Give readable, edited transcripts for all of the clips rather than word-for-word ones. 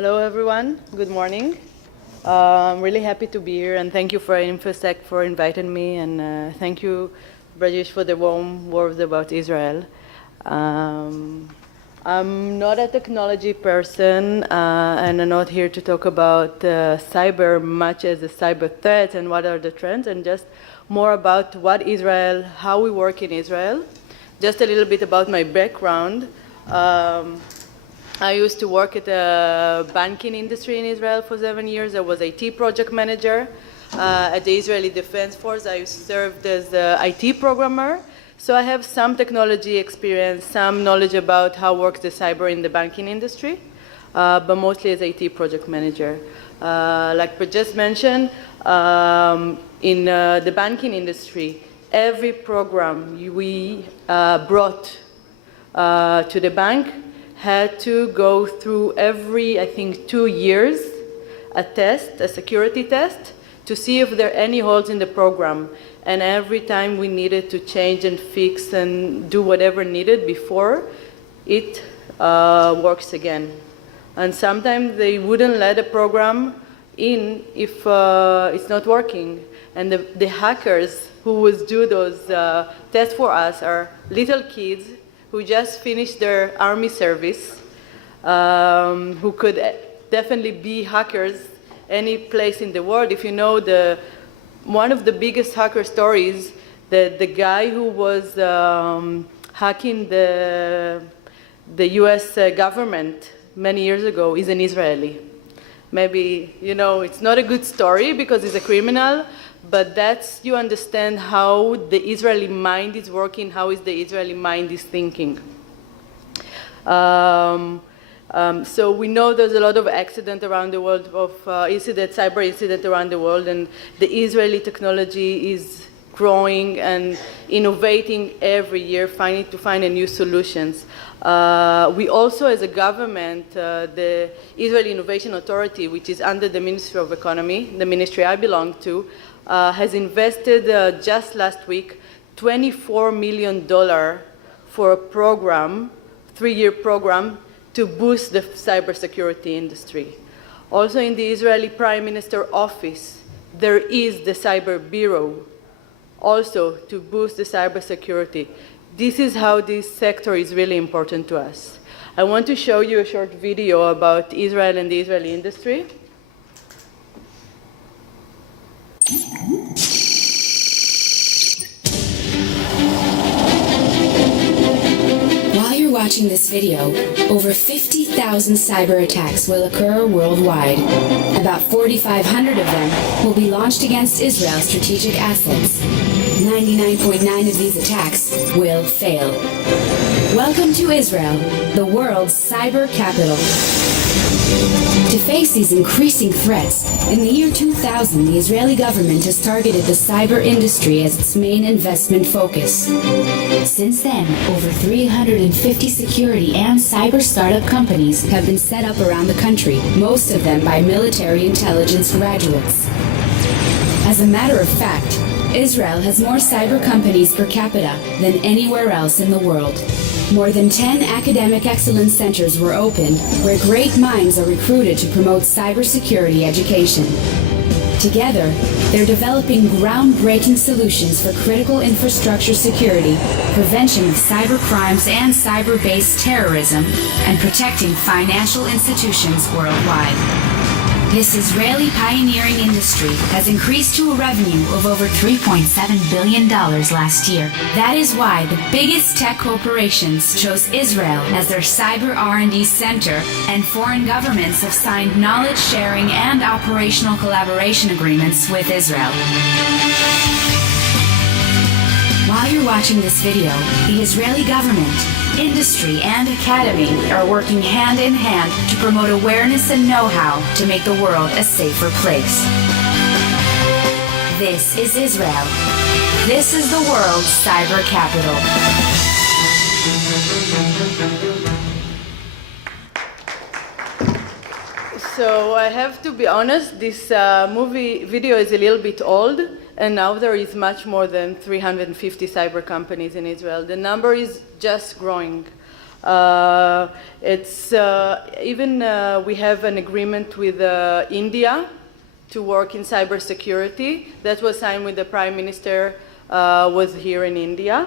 Hello everyone, good morning. I'm really happy to be here and thank you for Infosec for inviting me, and thank you, Brajesh, for the warm words about Israel. I'm not a technology person and I'm not here to talk about cyber much as a cyber threat and what are the trends, and just more about what Israel, how we work in Israel. Just a little bit about my background. I used to work at the banking industry in Israel for 7 years. I was IT project manager at the Israeli Defense Force. I served as an IT programmer. So I have some technology experience, some knowledge about how works the cyber in the banking industry, but mostly as IT project manager. Like we just mentioned, in the banking industry, every program we brought to the bank had to go through every, I think, 2 years, a test, a security test, to see if there are any holes in the program. And every time we needed to change and fix and do whatever needed before it works again. And sometimes they wouldn't let a program in if it's not working. And the hackers who would do those tests for us are little kids who just finished their army service, who could definitely be hackers any place in the world. If you know one of the biggest hacker stories, the guy who was hacking the US government many years ago is an Israeli. Maybe, you know, it's not a good story because he's a criminal, but that's, you understand how the Israeli mind is working, how is the Israeli mind is thinking. So we know there's a lot of accident around the world, of cyber incident around the world, and the Israeli technology is growing and innovating every year, trying to find new solutions. We also, as a government, the Israeli Innovation Authority, which is under the Ministry of Economy, the ministry I belong to, has invested just last week $24 million for a program, 3-year program, to boost the cybersecurity industry. Also in the Israeli Prime Minister office, there is the Cyber Bureau, also to boost the cybersecurity. This is how this sector is really important to us. I want to show you a short video about Israel and the Israeli industry. While you're watching this video, over 50,000 cyber attacks will occur worldwide. About 4,500 of them will be launched against Israel's strategic assets. 99.9% of these attacks will fail. Welcome to Israel, the world's cyber capital. To face these increasing threats, in the year 2000, the Israeli government has targeted the cyber industry as its main investment focus. Since then, over 350 security and cyber startup companies have been set up around the country, most of them by military intelligence graduates. As a matter of fact, Israel has more cyber companies per capita than anywhere else in the world. More than 10 academic excellence centers were opened where great minds are recruited to promote cybersecurity education. Together, they're developing groundbreaking solutions for critical infrastructure security, prevention of cyber crimes and cyber-based terrorism, and protecting financial institutions worldwide. This Israeli pioneering industry has increased to a revenue of over $3.7 billion last year. That is why the biggest tech corporations chose Israel as their cyber R&D center, and foreign governments have signed knowledge sharing and operational collaboration agreements with Israel. While you're watching this video, the Israeli government, industry, and academy are working hand in hand to promote awareness and know-how to make the world a safer place. This is Israel. This is the world's cyber capital. So I have to be honest, this video is a little bit old, and now there is much more than 350 cyber companies in Israel. The number is just growing. We have an agreement with India to work in cybersecurity. That was signed when the Prime Minister was here in India.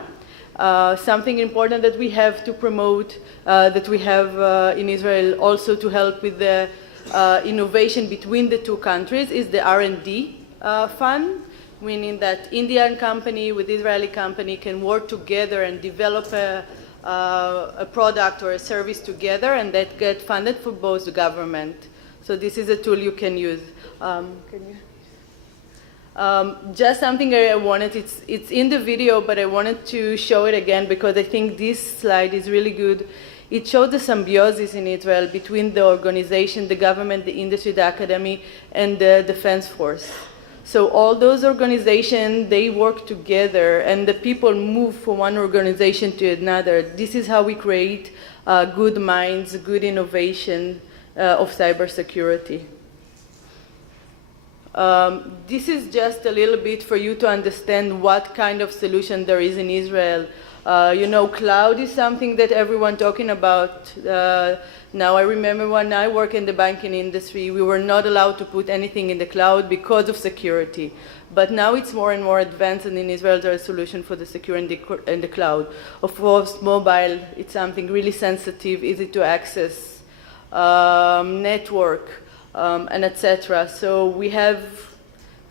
Something important that we have to promote, that we have in Israel also to help with the innovation between the two countries is the R&D fund, meaning that Indian company with Israeli company can work together and develop a product or a service together, and that get funded for both the government. So this is a tool you can use. Just something I wanted, it's in the video, but I wanted to show it again because I think this slide is really good. It showed the symbiosis in Israel between the organization, the government, the industry, the academy, and the defense force. So all those organizations, they work together, and the people move from one organization to another. This is how we create good minds, good innovation of cybersecurity. This is just a little bit for you to understand what kind of solution there is in Israel. Cloud is something that everyone talking about. Now I remember when I worked in the banking industry, we were not allowed to put anything in the cloud because of security. But now it's more and more advanced, and in Israel there is a solution for the security in the cloud. Of course, mobile, it's something really sensitive, easy to access, network, and etc. So we have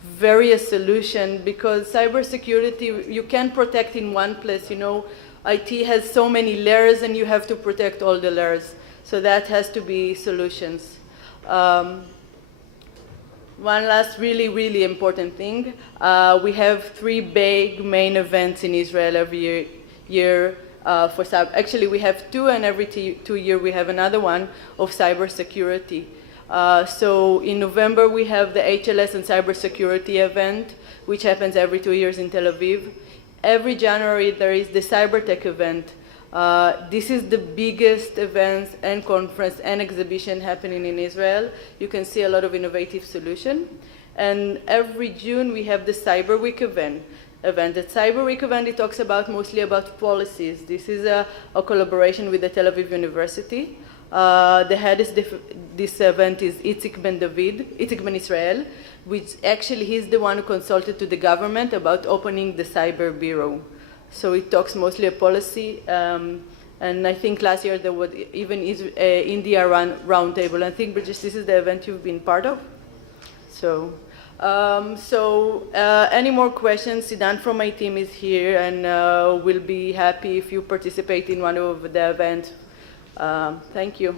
various solutions because cybersecurity, you can't protect in one place. IT has so many layers and you have to protect all the layers. So that has to be solutions. One last really, really important thing. We have 3 big main events in Israel every year for cyber. Actually, we have 2, and every 2 years we have another one of cybersecurity. So in November, we have the HLS and cybersecurity event, which happens every 2 years in Tel Aviv. Every January, there is the CyberTech event. This is the biggest event and conference and exhibition happening in Israel. You can see a lot of innovative solutions. And every June, we have the Cyber Week event. The Cyber Week event, it talks mostly about policies. This is a collaboration with the Tel Aviv University. The head of this event is Itzik Ben Israel, which actually he's the one who consulted to the government about opening the Cyber Bureau. So it talks mostly about policy, and I think last year there was even India roundtable. I think, Bridget, this is the event you've been part of. So, any more questions? Sidan from my team is here, and we'll be happy if you participate in one of the events. Thank you.